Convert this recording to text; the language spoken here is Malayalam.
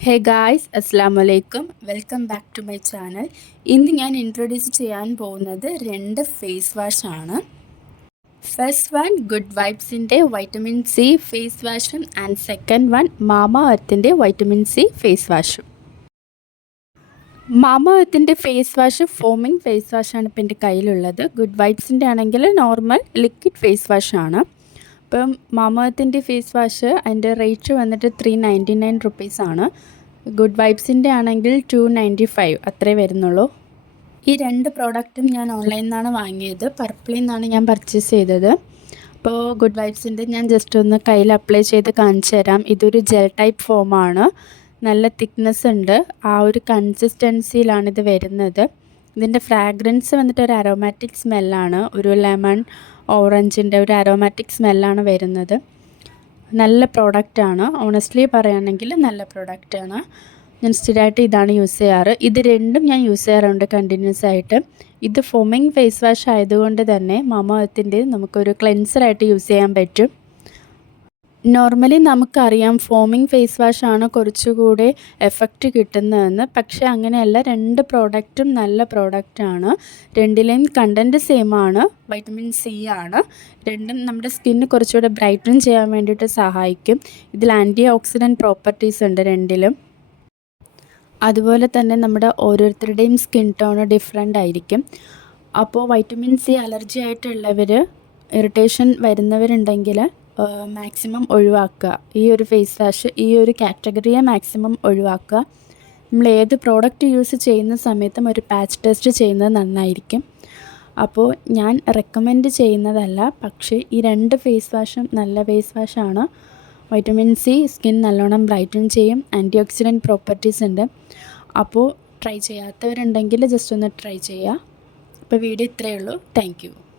ഹേ ഗായ്സ് അസ്സാം വലൈക്കും welcome back to my channel ഇന്ന് ഞാൻ ഇൻട്രൊഡ്യൂസ് ചെയ്യാൻ പോകുന്നത് രണ്ട് ഫേസ് വാഷ് ആണ്. ഫസ്റ്റ് വൺ ഗുഡ് വൈബ്സിന്റെ വൈറ്റമിൻ സി ഫേസ് വാഷും ആൻഡ് സെക്കൻഡ് വൺ മാമ എർത്തിന്റെ വൈറ്റമിൻ സി ഫേസ് വാഷും മാമ എർത്തിന്റെ ഫേസ് വാഷ് ഫോമിങ് ഫേസ് വാഷാണ് ഇപ്പോൾ എന്റെ കയ്യിലുള്ളത്. ഗുഡ് വൈബ്സിന്റെ ആണെങ്കിൽ നോർമൽ ലിക്വിഡ് ഫേസ് വാഷാണ് ഇപ്പം മാമത്തിന്റെ ഫേസ് വാഷ് അതിന്റെ റേറ്റ് വന്നിട്ട് ത്രീ നയന്റി നയൻ റുപ്പീസാണ് ഗുഡ് വൈബ്സിന്റെ ആണെങ്കിൽ ടു നയന്റി ഫൈവ് അത്രേ വരുന്നുള്ളൂ. ഈ രണ്ട് പ്രോഡക്റ്റും ഞാൻ ഓൺലൈനിൽ നിന്നാണ് വാങ്ങിയത്. പർപ്പിളിൽ നിന്നാണ് ഞാൻ പർച്ചേസ് ചെയ്തത്. അപ്പോൾ ഗുഡ് വൈബ്സിന്റെ ഞാൻ ജസ്റ്റ് ഒന്ന് കയ്യിൽ അപ്ലൈ ചെയ്ത് കാണിച്ചു തരാം. ഇതൊരു ജെൽ ടൈപ്പ് ഫോമാണ് നല്ല തിക്നെസ് ഉണ്ട്. ആ ഒരു കൺസിസ്റ്റൻസിയിലാണ് ഇത് വരുന്നത്. ഇതിന്റെ ഫ്രാഗ്രൻസ് വന്നിട്ട് ഒരു അരോമാറ്റിക് സ്മെല്ലാണ് ഒരു ലെമൺ ഓറഞ്ചിന്റെ ഒരു അരോമാറ്റിക് സ്മെല്ലാണ് വരുന്നത്. നല്ല പ്രോഡക്റ്റാണ് ഓണസ്റ്റ്ലി പറയുകയാണെങ്കിൽ നല്ല പ്രോഡക്റ്റാണ് ഞാൻ സ്ഥിരമായിട്ട് ഇതാണ് യൂസ് ചെയ്യാറ്. ഇത് രണ്ടും ഞാൻ യൂസ് ചെയ്യാറുണ്ട് കണ്ടിന്യൂസ് ആയിട്ട്. ഇത് ഫോമിങ് ഫേസ് വാഷ് ആയതുകൊണ്ട് തന്നെ മമ നമുക്കൊരു ക്ലെൻസറായിട്ട് യൂസ് ചെയ്യാൻ പറ്റും. നോർമലി നമുക്കറിയാം ഫോമിങ് ഫേസ് വാഷ് ആണ് കുറച്ചുകൂടി എഫക്റ്റ് കിട്ടുന്നതെന്ന്. പക്ഷേ അങ്ങനെയല്ല രണ്ട് പ്രോഡക്റ്റും നല്ല പ്രോഡക്റ്റാണ് രണ്ടിലെയും കണ്ടന്റ് ആണ് വൈറ്റമിൻ സി ആണ്. രണ്ടും നമ്മുടെ സ്കിന്ന് കുറച്ചുകൂടെ ബ്രൈറ്റൺ ചെയ്യാൻ വേണ്ടിയിട്ട് സഹായിക്കും. ഇതിൽ ആന്റി ഓക്സിഡന്റ് പ്രോപ്പർട്ടീസ് ഉണ്ട് രണ്ടിലും. അതുപോലെ തന്നെ നമ്മുടെ ഓരോരുത്തരുടെയും സ്കിൻ ടോൺ ഡിഫറെന്റ് ആയിരിക്കും. അപ്പോൾ വൈറ്റമിൻ സി അലർജി ആയിട്ടുള്ളവർ ഇറിറ്റേഷൻ വരുന്നവരുണ്ടെങ്കിൽ മാക്സിമം ഒഴിവാക്കുക. ഈ ഒരു ഫേസ് വാഷ് ഈ ഒരു കാറ്റഗറിയെ മാക്സിമം ഒഴിവാക്കുക. നമ്മൾ ഏത് പ്രോഡക്റ്റ് യൂസ് ചെയ്യുന്ന സമയത്തും ഒരു പാച്ച് ടെസ്റ്റ് ചെയ്യുന്നത് നന്നായിരിക്കും. അപ്പോൾ ഞാൻ റെക്കമെൻഡ് ചെയ്യുന്നതല്ല പക്ഷേ ഈ രണ്ട് ഫേസ് വാഷും നല്ല ഫേസ് വാഷാണ് വൈറ്റമിൻ സി സ്കിൻ നല്ലോണം ബ്രൈറ്റൻ ചെയ്യും. ആന്റി ഓക്സിഡന്റ് പ്രോപ്പർട്ടീസ് ഉണ്ട്. അപ്പോൾ ട്രൈ ചെയ്യാത്തവരുണ്ടെങ്കിൽ ജസ്റ്റ് ഒന്ന് ട്രൈ ചെയ്യുക. അപ്പോൾ വീഡിയോ ഇത്രയേ ഉള്ളൂ. താങ്ക്